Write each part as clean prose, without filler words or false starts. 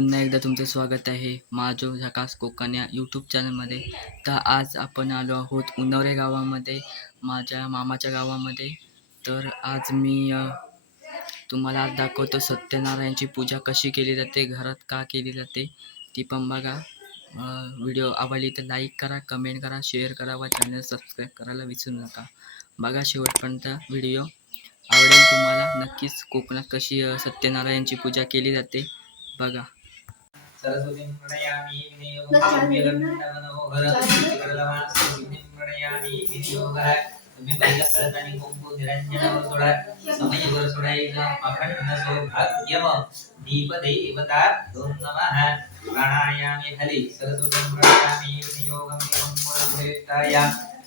पुन्हा एकदा तुमचं स्वागत आहे माझो झकास कोकण या यूट्यूब चॅनलमध्ये. तर आज आपण आलो आहोत उन्नवरे गावामध्ये, माझ्या मामाच्या गावामध्ये. तर आज मी तुम्हाला आज दाखवतो सत्यनारायणची पूजा कशी केली जाते, घरात का केली जाते ती पण बघा. व्हिडिओ आवडली तर लाईक करा, कमेंट करा, शेअर करा व चॅनल सबस्क्राईब करायला विसरू नका. बघा शेवटपर्यंत व्हिडिओ, आवडेल तुम्हाला नक्कीच. कोकणात कशी सत्यनारायणची पूजा केली जाते बघा. सरस्वतीं प्रणयामि विनियोगः सरस्वतीं प्रणयामि विनियोगः तुम्ही पहिला हळद आणि कुंकू निरंजनावर सोडा, समयवर सोडायचं. अखंड सौभाग्यम दीपदेवताभ्यो नमः. प्राणायामे खाली सरस्वतीं प्रणयामि विनियोगं श्रेष्ठाय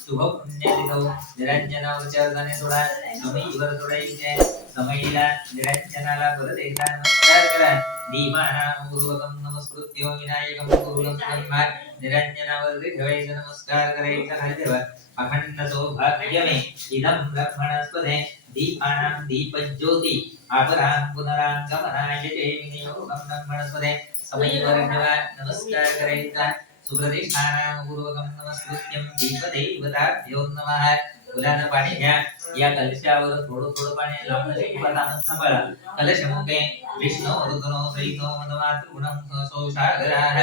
शुभ पुण्यतिथौ निरंजनावरच्या अर्धाने सोडा, समयवर सोडायचे. समयीला निरंजनाला परत एकदा नमस्कार करा. दीपानामपूर्वकं नमस्कृत्य विनायकं पूर्वं ब्रह्मा निरंजनावर ठेवायचं, नमस्कार करायचा, खाली ठेवा. अखंड सौभाग्यमे इदं ब्रह्मणस्पदे दीपानां दीपज्योती अपरां पुनरां गमनाय ते विनियोगं ब्रह्मणस्पदे समयीवर ठेवा, नमस्कार करायचा. सुप्रतिष्ठानामपूर्वकं नमस्कृत्यं दीपदेवताभ्यो नमः. फुलानं पाणी घ्या. या कलशावर थोडं थोडं पाणी लावून शिंपडानं सांभाळा. कलशमुखे विष्णु रुद्रो सहितो मदमातृगुणं सोषागराः.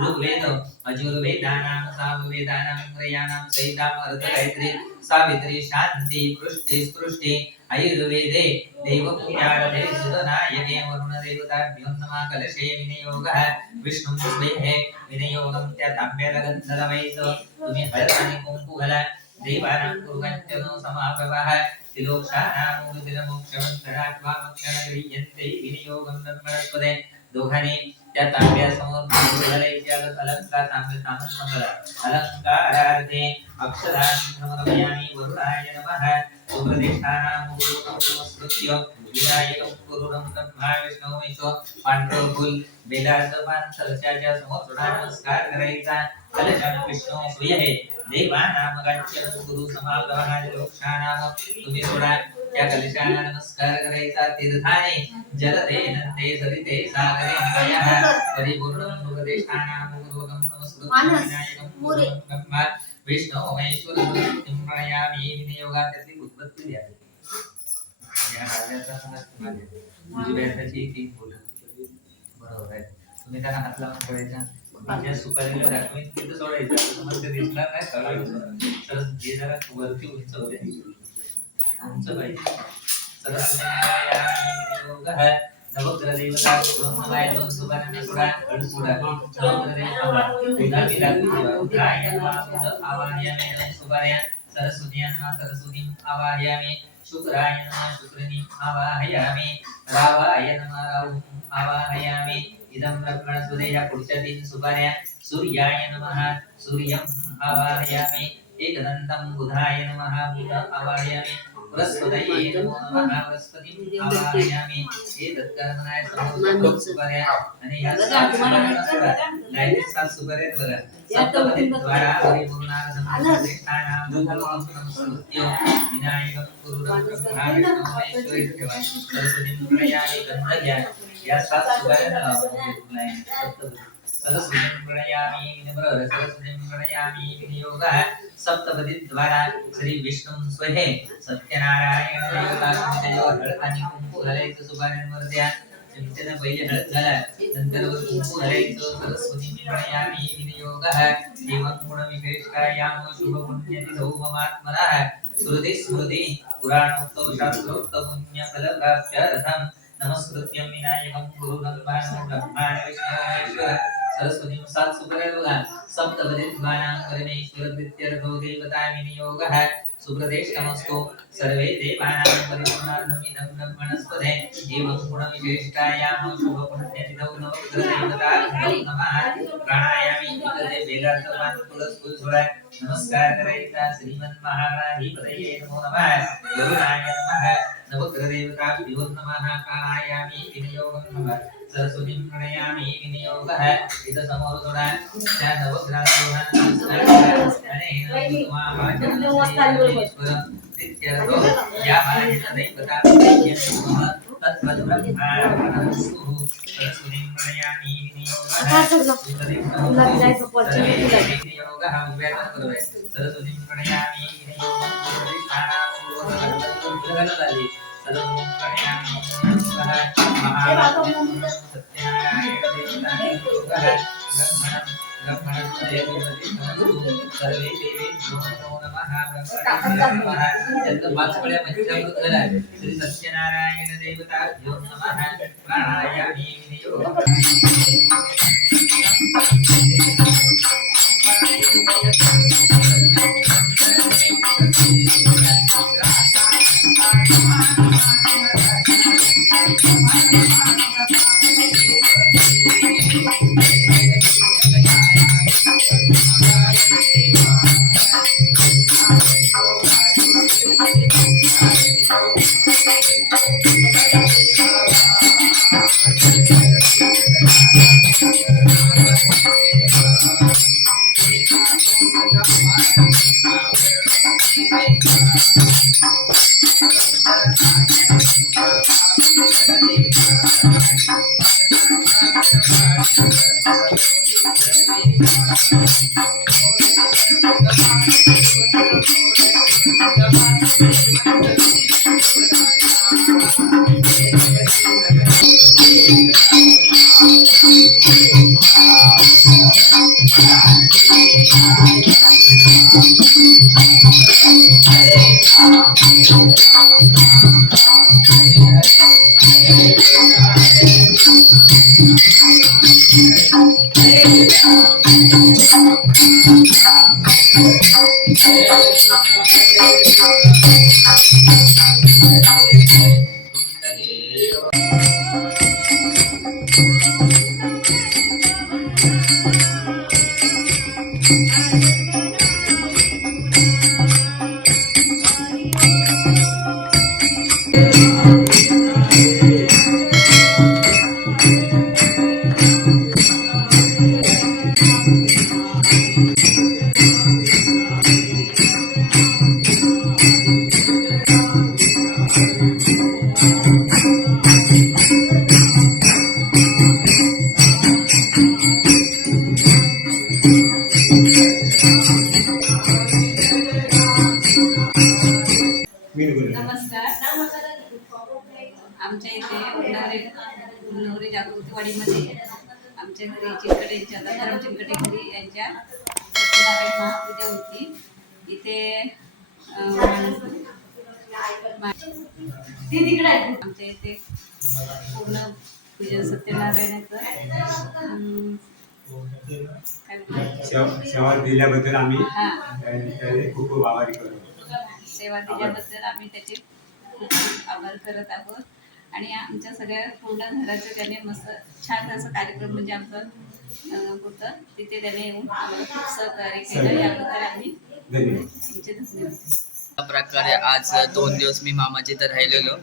ऋग्वेद अजुर्वेदानां सामवेदानां त्रयाणां सहिताम् अर्धगायत्री सावित्री शान्ति पृष्टि स्पृष्टि. आयुर्वेदे देवपूजारते सुरनायके वरुणदेवताभ्यो नमः. कलशे विनियोगः विष्णुं स्नेहे विनियोगं त्या तांब्याला गंध लावायचं. तुम्ही हळद आणि कुंकू घाला. देवानां कुर्वन्त्यनो समाप्रभाः तिलोक्षानां मुदिरमोक्षवन्धनात्वा मोक्षणगृह्यन्ते विनियोगं ब्रह्मणस्पदे. दोघांनी त्या तांब्यासमोर घालायचे. अलंकार तांबे तामन मंगला अलंकारार्थे अक्षरान् समर्पयामि. वरुणाय नमः. सुप्रतिष्ठानां नमस्कृत्य विनायकं पूर्वं ब्रह्मा विष्णु महेश्वर. पांढरं फुल बेलाचं पान कलशाच्या समोर सोडा, नमस्कार करायचा. कलशात विष्णू सूर्य देवानां गाच्यनं गुरु समाप्रभाः तिलोक्षानां तुम्ही सोडा. त्या कलशाला नमस्कार करायचा. तीर्थाने जलते नंदे सरिते सागरे नमः. परिपूर्णं सुप्रतिष्ठानां पूर्वकं नमस्कृत्य विनायकं पूर्वं ब्रह्मा विष्णु महेश्वर. सरस्वतीं प्रणयामि विनियोगात त्यातली उत्पत्ती द्या. या राजाचा संघ उजव्याची ती बोलत बरोबर आहे. तुम्ही त्यांना हात लावून ठेवायचा. माझ्या सुपारीला दाखवून तिथं सोडायचं. तुम्हाला दिसणार नाही, सरळ जे जरा वरती उंच होते, उंच पाहिजे. सरस्वतीं नवग्रह देवता दोन सुपाऱ्यांना सोडा, हळद सोडा. नवग्रह देवता गुलाबी लागू रुद्राय नमः आवाहयामि. दोन सुपाऱ्या सरस्वतीयांना सरस्वतीं आवाहयामि. शुक्राय नमः शुक्रिणी आवाहयामि. रावाय नमः राहुं आवाहयामि. इदं ब्रह्मणस्पदे. या पुढच्या तीन सुपाऱ्या सूर्याय नमः सूर्यं आवाहयामि. एकदन्तं बुधाय नमः बुध आवाहयामि. बृहस्पतये नमो नमः बृहस्पतिं आवाहयामि. एतत्कर्मणाय समोर सुपाऱ्या आणि या सात सुपाऱ्यांना सोडा. डायरेक्ट सात सुपाऱ्या बघा. सप्तपदीद्वारा परिपूर्णार्थ समप्रतिष्ठानां पूर्वकं नमस्कृत्य विनायकं पूर्वं ब्रह्मा विष्णु महेश्वर ठेवा. सरस्वतीं प्रणयामि. गंध घ्या. या सात सुपाऱ्यांना लावा. सरस्वतीं प्रणयामि विनम्र सरस्वतीं प्रणयामि विनियोगः सप्तपदीद्वारा श्री विष्णु स्वहे सत्यनारायण देवतांच्यावर हळद आणि कुंकू घालायचं. सुपाऱ्यांवर द्या. चिमट्यानं पहिले हळद घाला, नंतर कुंकू घालायचं. सरस्वतीं प्रणयामि विनियोगः देवं गुणविशेषायाम शुभ पुण्यतिथौ ममात्मनः. श्रुति स्मृति पुराणोक्त शास्त्रोक्त पुण्य फलप्राप्त्यर्थं नमस्कृत्यं विनायकं गुरुं ब्रह्मा विष्णु महेश्वर. सरस्वतीं सात सुपाऱ्या बघा. सप्तपदीद्वारा परमेश्वर प्रीत्यर्थो देवता विनियोगः सुप्रतिष्ठमस्तु. सर्वे देवानां परिपूर्णार्थम् इदं ब्रह्मणस्पदे देवं गुणविशेषायां शुभ पुण्यतिथौ नवग्रह देवताभ्यो नमः. प्राणायामि. इकडे बेलाचं पान तुळस फुल सोडा, नमस्कार करायचा. श्रीमन्महागणाधिपतये नमो नमः. वरुणाय नमः. नवग्रह देवताभ्यो नमः. प्राणायामि विनियोगं नमः. सरस्वतीं प्रणयामि विनियोगः. इथं समोर सोडा. त्या नवग्रहांना नमस्कार करा. अनेन वाचनश्रीमहेश्वर प्रीत्यर्थो या बालाजीचा दैवता तत्पद ब्रह्मा. सरस्वतीं प्रणयामि विनियोगः सरस्वतीं प्रणयामि सर्वे देवेभ्यो नमः श्री सत्यनारायण देवताभ्यो नमः प्राणायामि विनियोगः नमस्कार. आमच्या इथे उन्नवरे जागृतीवाडीमध्ये आमच्या घरी चिंकटेंच्या दादाराव चिंकटे घरी यांच्या सत्यनारायण महापूजा होती. इथे आमच्या इथे पूर्ण पूजन सत्यनारायणाचं सेवा दिल्याबद्दल आम्ही हा त्याचे खूप खूप आभारी करतो. सेवा दिल्याबद्दल आम्ही त्याचे खूप खूप आभार करत आहोत. आणि आमच्या सगळ्या पूर्ण घराचं त्याने मस्त छान असं कार्यक्रम म्हणजे आमचं होतं. तिथे त्याने येऊन आम्हाला खूप सहकार्य केलं. याबद्दल आम्ही धन्यवाद. तुमचे धन्यवाद. अशा प्रकारे आज 2 दिवस मी मामाच्या इथं राहिलेलो.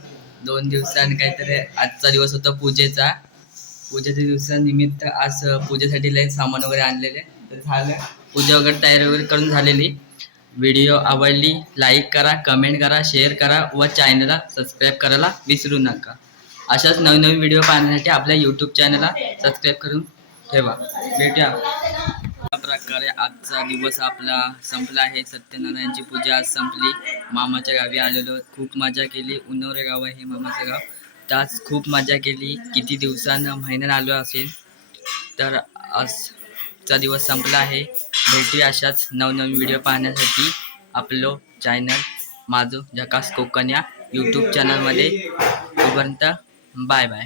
2 दिवसांनी काहीतरी आजचा दिवस होता पूजेचा. पूजेच्या दिवसानिमित्त आज पूजेसाठी लय सामान वगैरे आणलेले तर झालं. पूजा वगैरे तयारी वगैरे करून झालेली. व्हिडिओ आवडली लाईक करा, कमेंट करा, शेअर करा व चॅनलला सबस्क्राईब करायला विसरू नका. अशाच नवीन नवीन व्हिडिओ पाहण्यासाठी आपल्या यूट्यूब चॅनलला सबस्क्राईब करून ठेवा. भेटूया. अशा प्रकारे आजचा दिवस आपला संपला आहे. सत्यनारायणची पूजा आज संपली. मामाच्या गावी आलेलो, खूप मजा केली. उन्नवरे गाव आहे मामाचं गाव. त्याच खूप मजा केली. किती दिवसांना महिन्यात आलो असेल. तर आजचा दिवस संपला आहे. भेटूया अशाच नवनवीन व्हिडिओ पाहण्यासाठी आपलं चॅनल माझो झकास कोकण या यूट्यूब चॅनलमध्ये. तोपर्यंत बाय बाय.